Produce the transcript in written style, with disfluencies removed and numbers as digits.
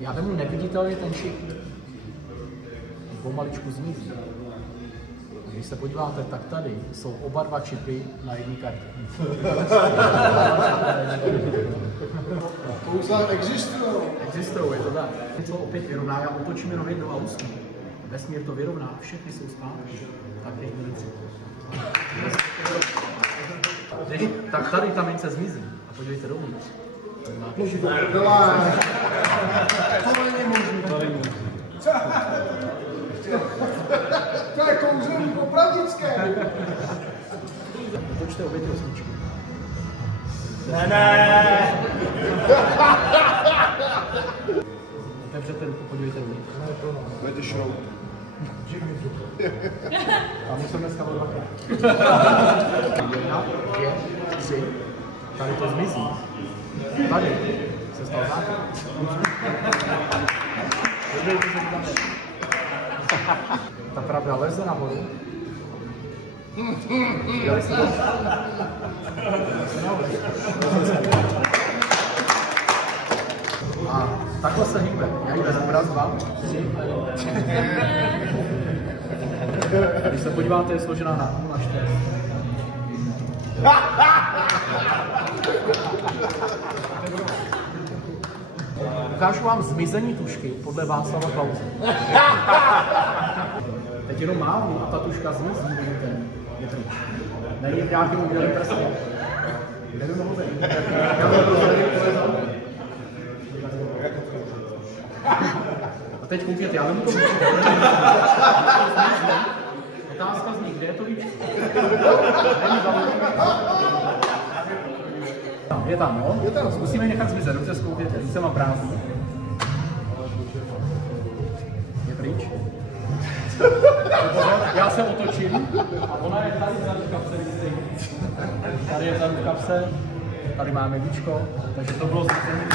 Já vemu neviditelně ten čip. Pomaličku zmizí. Když se podíváte, tak tady jsou oba dva čipy na jedné kartě. Kouzla existují. Existují, je to tak. Co opět vyrovná, já otočím jenom jednu a ústí. Vesmír to vyrovná a všechny jsou zpátky. Tak teď minci. Tak tady ta mince zmizí. A podívejte dovnitř. To není možné. To je kouzelní opravdické. Otočte obě ty osmičky. Ne. Otevřete ruku, podívejte dovnitř. Let show. A musím dneska o dvakrát. 1, 2, 3. Tady to zmizí. Tady se stal základ. Podívejte se, co tam je. Ta pravda leze nahoru. Dělej se to. A takhle se hýbe. Já ji vezmu raz, 2, 3. Když se podíváte, je složená na 0 na 4. Ukážu vám zmizení tušky podle Václava Klause. Teď jenom mávnu a ta tuška zmizí, vidíte. Je pryč. Není v nějakém udělení prstě. Nevím nahoře. A teď konkrétně, já vemu to víčko. Otázka zní, kde je to víčko? Je tam, jo? Je tam. Zkusíme ji nechat zmizet, dobře zkoukněte, více má prázdný. Je pryč. Já se otočím a ona je tady vzadu v kapse, vidíte. Tady je vzadu v kapse, tady máme víčko, takže to bylo zmizení.